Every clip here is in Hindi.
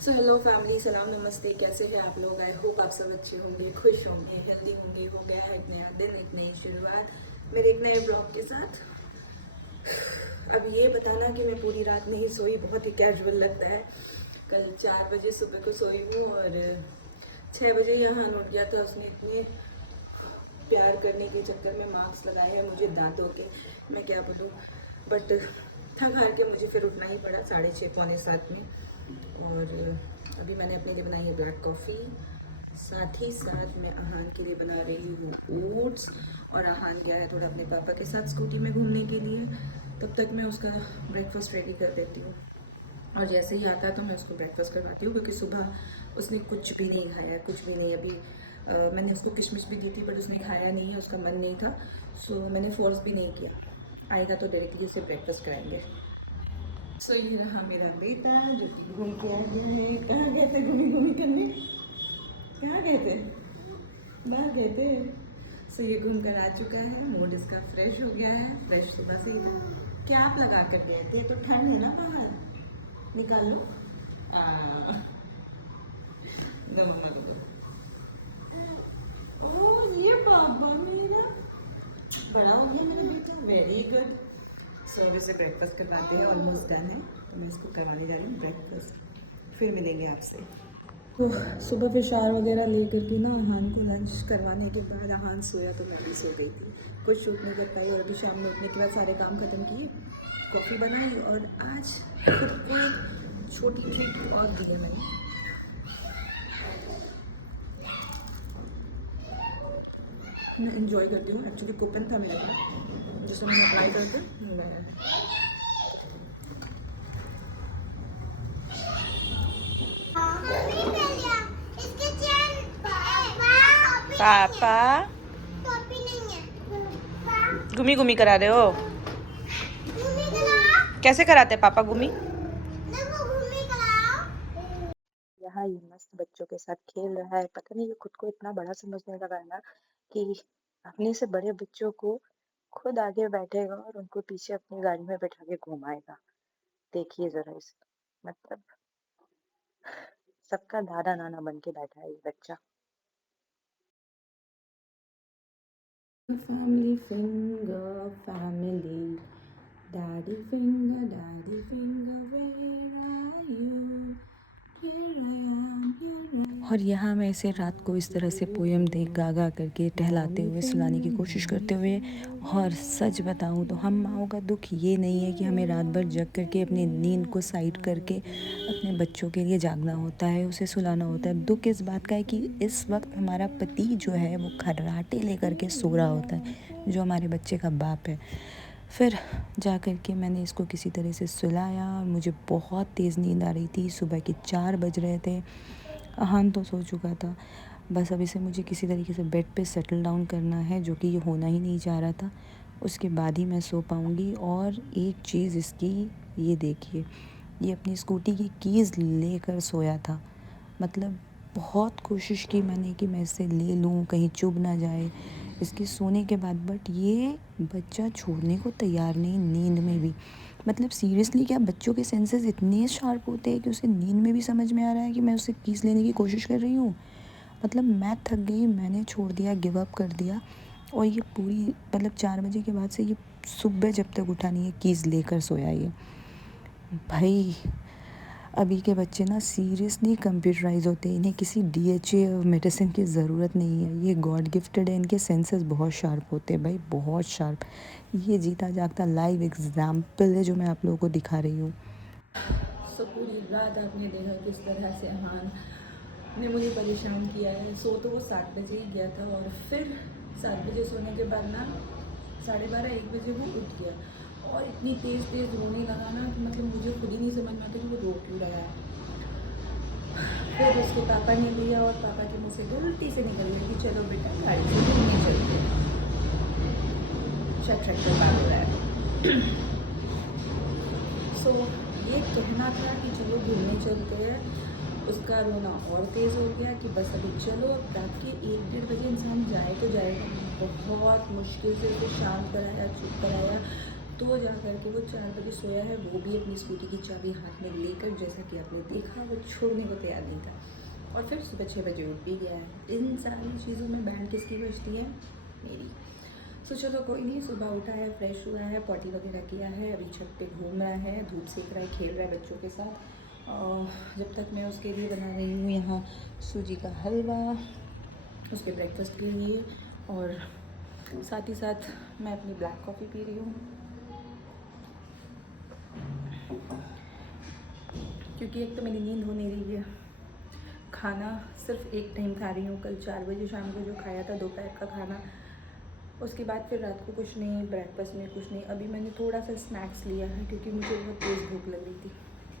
सो हेलो फैमिली, सलाम नमस्ते। कैसे हैं आप लोग? आई होप आप सब अच्छे होंगे, खुश होंगे, हेल्दी होंगे। हो गया है एक नया दिन, एक नई शुरुआत मेरे एक नए ब्लॉग के साथ। अब ये बताना कि मैं पूरी रात नहीं सोई बहुत ही कैजुअल लगता है। कल 4 बजे सुबह को सोई हूँ और 6 बजे यहाँ उठ गया था। उसने इतने प्यार करने के चक्कर में मार्क्स लगाए हैं मुझे दांतों के, मैं क्या बोलूँ। बट थक हार के मुझे फिर उठना ही पड़ा 6:30 पौने 7 में। और अभी मैंने अपने लिए बनाई है ब्लैक कॉफ़ी। साथ ही साथ मैं आहान के लिए बना रही हूँ ओट्स। और आहान गया है थोड़ा अपने पापा के साथ स्कूटी में घूमने के लिए, तब तक मैं उसका ब्रेकफास्ट रेडी कर देती हूँ। और जैसे ही आता है तो मैं उसको ब्रेकफास्ट करवाती हूँ, क्योंकि सुबह उसने कुछ भी नहीं खाया, कुछ भी नहीं। अभी मैंने उसको किशमिश भी दी थी बट उसने खाया नहीं है, उसका मन नहीं था। सो मैंने फोर्स भी नहीं किया। आएगा तो डायरेक्टली उसे ब्रेकफास्ट कराएंगे। सो ये रहा मेरा बेटा जो कि घूम के आ गया है। कहाँ गए थे घूमी घूमी करने? कहाँ गए थे? बाहर गए थे। सो ये घूम कर आ चुका है, मूड इसका फ्रेश हो गया है। फ्रेश सुबह से ही था। क्या आप लगा कर गए थे? तो ठंड है ना बाहर, निकाल लो। दो मम्मा को दो। ओह ये बाबा मेरा बड़ा हो गया मेरा बेटा, वेरी गुड। सो अब इसे ब्रेकफास्ट करवाते हैं, ऑलमोस्ट डन है। तो मैं इसको करवाने जा रही हूँ ब्रेकफास्ट, फिर मिलेंगे आपसे। तो सुबह फिशार वगैरह लेकर के ना आहान को लंच करवाने के बाद आहान सोया तो मैं भी सो गई थी, कुछ शूट नहीं कर पाई। और अभी शाम में उठने के बाद सारे काम ख़त्म किए, कॉफ़ी बनाई और आज खुद को एक छोटी ट्रीट और दी है मैंने। मैं इन्जॉय करती हूँ। एक्चुअली कूपन था मेरे पास जिसको मैंने अप्लाई करके मंगाया है। पापा गुमी गुमी करा रहे हो? कैसे कराते हैं पापा गुमी? यहाँ ये मस्त बच्चों के साथ खेल रहा है। पता नहीं ये खुद को इतना बड़ा समझने लगा है ना कि अपने से बड़े बच्चों को खुद आगे बैठेगा और उनको पीछे अपनी गाड़ी में बैठा के घुमाएगा। देखिए जरा इस, मतलब सबका दादा नाना बन के बैठा है ये बच्चा। Family finger, family. Daddy finger, where are you? Here I am, here I am. और यहाँ मैं इसे रात को इस तरह से पोयम दे गा गा करके टहलाते हुए सुलाने की कोशिश करते हुए। और सच बताऊँ तो हम माँओं का दुख ये नहीं है कि हमें रात भर जग करके अपनी नींद को साइड करके अपने बच्चों के लिए जागना होता है, उसे सुलाना होता है। दुख इस बात का है कि इस वक्त हमारा पति जो है वो खर्राटे लेकर के सो रहा होता है, जो हमारे बच्चे का बाप है। फिर जा कर के मैंने इसको किसी तरह से सुलाया और मुझे बहुत तेज़ नींद आ रही थी। सुबह के 4 बज रहे थे। आहान तो सो चुका था। बस अब इसे मुझे किसी तरीके से बेड पे सेटल डाउन करना है, जो कि ये होना ही नहीं चाह रहा था। उसके बाद ही मैं सो पाऊँगी। और एक चीज़ इसकी, ये देखिए, ये अपनी स्कूटी की कीज़ लेकर सोया था। मतलब बहुत कोशिश की मैंने कि मैं इसे ले लूँ, कहीं चुभ ना जाए इसके सोने के बाद, बट ये बच्चा छोड़ने को तैयार नहीं नींद में भी। मतलब सीरियसली, क्या बच्चों के सेंसेस इतने शार्प होते हैं कि उसे नींद में भी समझ में आ रहा है कि मैं उससे कीस लेने की कोशिश कर रही हूँ? मतलब मैं थक गई, मैंने छोड़ दिया, गिव अप कर दिया। और ये पूरी, मतलब 4 बजे के बाद से ये सुबह जब तक उठा नहीं है कीज़ लेकर सोया ये। भाई अभी के बच्चे ना सीरियसली कंप्यूटराइज होते हैं, इन्हें किसी डीएचए मेडिसिन की ज़रूरत नहीं है। ये गॉड गिफ्टेड है, इनके सेंसेस बहुत शार्प होते हैं भाई, बहुत शार्प। ये जीता जागता लाइव एग्जाम्पल है जो मैं आप लोगों को दिखा रही हूँ। सो पूरी रात आपने देखा किस तरह से अहान ने मुझे परेशान किया है। सो तो वो 7 बजे ही गया था और फिर 7 बजे सोने के बाद ना 12:30-1 बजे वो उठ गया और इतनी तेज़ तेज़ रोने लगा ना कि मतलब मुझे खुद ही नहीं समझ में आता कि वो रो क्यों रहा है। फिर उसके पापा ने लिया और पापा के मुँह से उल्टी से निकल गया कि चलो बेटा गाड़ी से घूमने चलते हैं। शट शट कर बात हो रहा है। सो ये कहना था कि चलो घूमने चलते हैं, उसका रोना और तेज़ हो गया कि बस अभी चलो। रात के 1-1:30 बजे इंसान जाए तो जाएगा। बहुत मुश्किल से उसको शांत कराया, चुप कराया, तो जा कर के वो 4 बजे सोया है, वो भी अपनी स्कूटी की चाबी हाथ में लेकर, जैसा कि आपने देखा, वो छोड़ने को तैयार नहीं था। और फिर सुबह 6 बजे उठ भी गया है। इन सारी चीज़ों में बैंड किसकी बजती है? मेरी। तो चलो कोई नहीं, सुबह उठा है, फ्रेश हुआ है, पॉटी वगैरह किया है, अभी छत पे घूम रहा है, धूप सेक रहा है, खेल रहा है बच्चों के साथ। और जब तक मैं उसके लिए बना रही हूँ यहाँ सूजी का हलवा, उसके ब्रेकफास्ट के लिए, और साथ ही साथ मैं अपनी ब्लैक कॉफ़ी पी रही हूँ, क्योंकि एक तो मेरी नींद हो नहीं रही है। खाना सिर्फ एक टाइम खा रही हूँ, कल 4 बजे शाम को जो खाया था दोपहर का खाना, उसके बाद फिर रात को कुछ नहीं, ब्रेकफास्ट में कुछ नहीं। अभी मैंने थोड़ा सा स्नैक्स लिया है क्योंकि मुझे बहुत तेज़ भूख लग रही थी।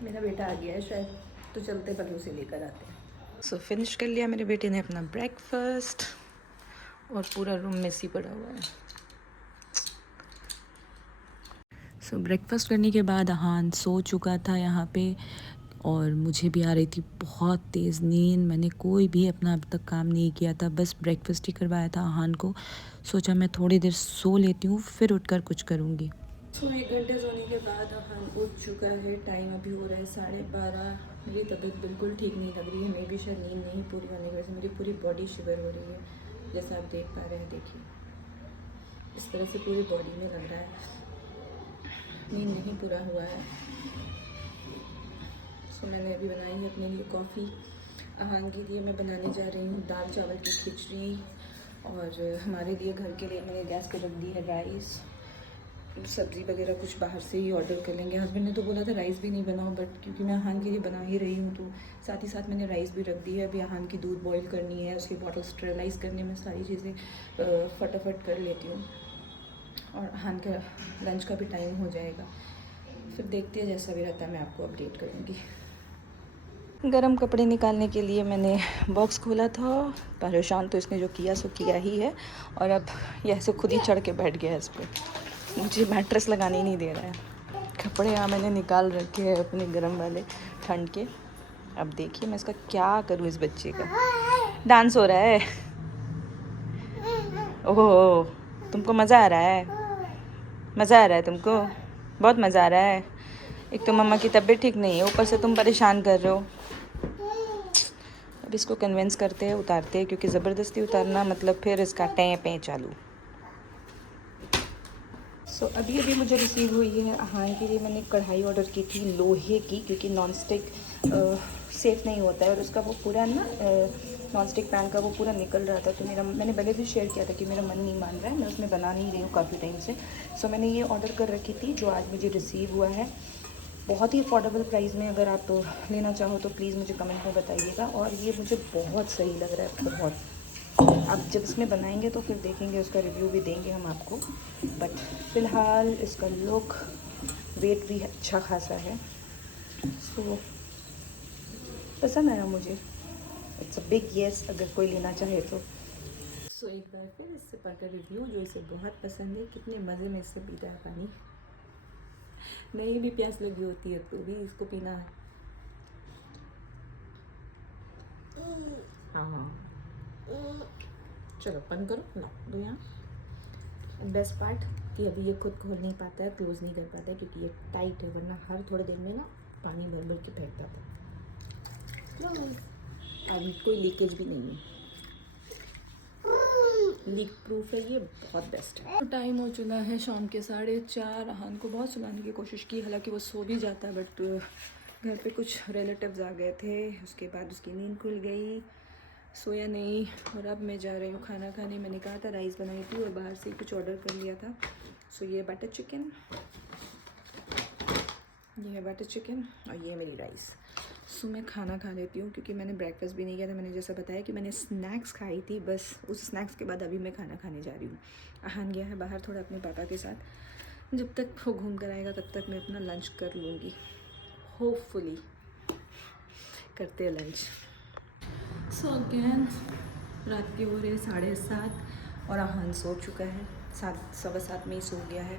मेरा बेटा आ गया है शायद, तो चलते पहले उसे लेकर आते हैं। सो फिनिश कर लिया मेरे बेटे ने अपना ब्रेकफास्ट, और पूरा रूम मेसी पड़ा हुआ है। सो ब्रेकफास्ट करने के बाद अहान सो चुका था यहाँ पे, और मुझे भी आ रही थी बहुत तेज़ नींद। मैंने कोई भी अपना अब तक काम नहीं किया था, बस ब्रेकफास्ट ही करवाया था अहान को। सोचा मैं थोड़ी देर सो लेती हूँ, फिर उठकर कुछ करूँगी। सो 1 घंटे सोने के बाद अहान उठ चुका है। टाइम अभी हो रहा है 12:30। मेरी तबीयत बिल्कुल ठीक नहीं लग रही है। मे भी शायद नींद नहीं पूरी होने की वजह से मेरी पूरी बॉडी शिवर हो रही है, जैसा आप देख पा रहे हैं। देखिए, इस तरह से पूरी बॉडी में लग रहा है नींद नहीं पूरा हुआ है। सो मैंने अभी बनाई है अपने लिए कॉफ़ी। अहान के लिए मैं बनाने जा रही हूँ दाल चावल की खिचड़ी, और हमारे लिए घर के लिए मैंने गैस पे रख दी है राइस। सब्ज़ी वगैरह कुछ बाहर से ही ऑर्डर कर लेंगे। हस्बैंड ने तो बोला था राइस भी नहीं बनाओ, बट क्योंकि मैं अहान के लिए बना ही रही हूँ, तो साथ ही साथ मैंने राइस भी रख दी है। अभी अहान की दूध बॉईल करनी है, उसकी बॉटल स्टेरलाइज़ करने में सारी चीज़ें फटाफट कर लेती हूँ, और अहान का लंच का भी टाइम हो जाएगा। फिर देखते हैं, जैसा भी रहता है मैं आपको अपडेट करूँगी। गरम कपड़े निकालने के लिए मैंने बॉक्स खोला था। परेशान तो इसने जो किया सो किया ही है, और अब यह ऐसे खुद ही चढ़ के बैठ गया है इस पर। मुझे मैट्रेस लगाने ही नहीं दे रहा है। कपड़े यहाँ मैंने निकाल रखे हैं अपने गरम वाले ठंड के। अब देखिए मैं इसका क्या करूँ, इस बच्चे का डांस हो रहा है। ओहो, तुमको मज़ा आ रहा है? मज़ा आ रहा है तुमको? बहुत मज़ा आ रहा है। एक तो मम्मा की तबीयत ठीक नहीं है, ऊपर से तुम परेशान कर रहे हो। अब इसको कन्विंस करते हैं, उतारते हैं, क्योंकि ज़बरदस्ती उतारना मतलब फिर इसका टें पें चालू। सो अभी मुझे रिसीव हुई है अहान के लिए। मैंने कढ़ाई ऑर्डर की थी लोहे की, क्योंकि नॉन स्टिक सेफ़ नहीं होता है, और उसका वो पूरा ना नॉन स्टिक पैन का वो पूरा निकल रहा था। तो मैंने पहले भी शेयर किया था कि मेरा मन नहीं मान रहा है, मैं उसमें बना नहीं रही हूँ काफ़ी टाइम से। सो मैंने ये ऑर्डर कर रखी थी, जो आज मुझे रिसीव हुआ है। बहुत ही अफोर्डेबल प्राइस में। अगर आप लेना चाहो तो प्लीज़ मुझे कमेंट में बताइएगा। और ये मुझे बहुत सही लग रहा है, बहुत। आप जब इसमें बनाएंगे तो फिर देखेंगे, उसका रिव्यू भी देंगे हम आपको। बट फ़िलहाल इसका लुक, वेट भी अच्छा खासा है। सो पसंद आया मुझे। इट्स अ बिग येस अगर कोई लेना चाहे तो। सो एक बार फिर इससे पढ़कर रिव्यू, जो इसे बहुत पसंद है। कितने मज़े में इससे पीता है पानी। नहीं भी प्यास लगी होती है तो भी इसको पीना है। हाँ, चलो बंद करो, ला दो यहाँ। बेस्ट पार्ट कि अभी ये खुद खोल नहीं पाता है, क्लोज़ नहीं कर पाता है, क्योंकि ये टाइट है, वरना हर थोड़े देर में ना पानी भर भर के फेंकता था। और कोई लीकेज भी नहीं है, लीक प्रूफ है ये, बहुत बेस्ट है। टाइम हो चुका है शाम के 4:30। अहान को बहुत सुलाने की कोशिश की, हालांकि वो सो भी जाता है, बट घर पे कुछ रिलेटिव्स आ गए थे। उसके बाद उसकी नींद खुल गई, सोया नहीं। और अब मैं जा रही हूँ खाना खाने। मैंने कहा था राइस बनाई थी, और बाहर से कुछ ऑर्डर कर लिया था। सो ये बटर चिकन, ये है बटर चिकन, और ये मेरी राइस। सो मैं खाना खा लेती हूँ, क्योंकि मैंने ब्रेकफास्ट भी नहीं किया था। मैंने जैसा बताया कि मैंने स्नैक्स खाई थी, बस उस स्नैक्स के बाद अभी मैं खाना खाने जा रही हूँ। अहान गया है बाहर थोड़ा अपने पापा के साथ। जब तक वो घूम कर आएगा तब तक मैं अपना लंच कर लूँगी। होपफुली करते हैं लंच। सो अगेन रात के हो रहे 7:30, और अहान सो चुका है। 7, 7:15 में ही सो गया है,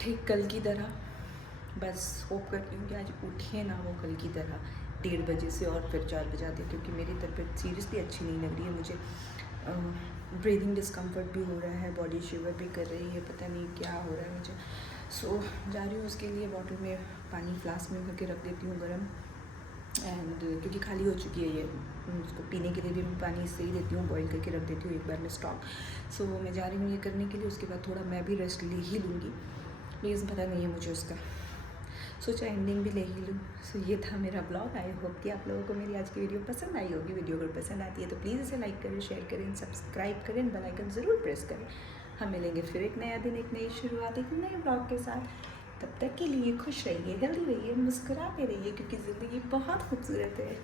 ठीक कल की तरह। बस होप करती हूँ कि आज उठे ना वो कल की तरह 1:30 बजे से, और फिर 4 बजा दे, क्योंकि मेरी तबीयत सीरियसली अच्छी नहीं लग रही है। मुझे ब्रीदिंग डिस्कम्फर्ट भी हो रहा है, बॉडी शिवर भी कर रही है, पता नहीं क्या हो रहा है मुझे। सो जा रही हूँ उसके लिए, बॉटल में पानी फ्लास्क में भर के रख देती हूँ गर्म, एंड क्योंकि खाली हो चुकी है ये, उसको पीने के लिए भी मैं पानी इससे ही देती हूँ, बॉईल करके रख देती हूँ एक बार में स्टॉक। सो मैं जा रही हूँ ये करने के लिए, उसके बाद थोड़ा मैं भी रेस्ट ले ही लूँगी, प्लीज़ पता नहीं है मुझे उसका, सोचा एंडिंग भी ले ही लूँ। सो ये था मेरा ब्लॉग। आई होप कि आप लोगों को मेरी आज की वीडियो पसंद आई होगी। वीडियो अगर पसंद आती है तो प्लीज़ इसे लाइक करें, शेयर करें, सब्सक्राइब करें, बेल आइकन ज़रूर प्रेस करें। हम मिलेंगे फिर एक नया दिन, एक नई शुरुआत, एक नए ब्लॉग के साथ। तब तक के लिए खुश रहिए, हेल्दी रहिए, मुस्कुराते रहिए, क्योंकि ज़िंदगी बहुत खूबसूरत है।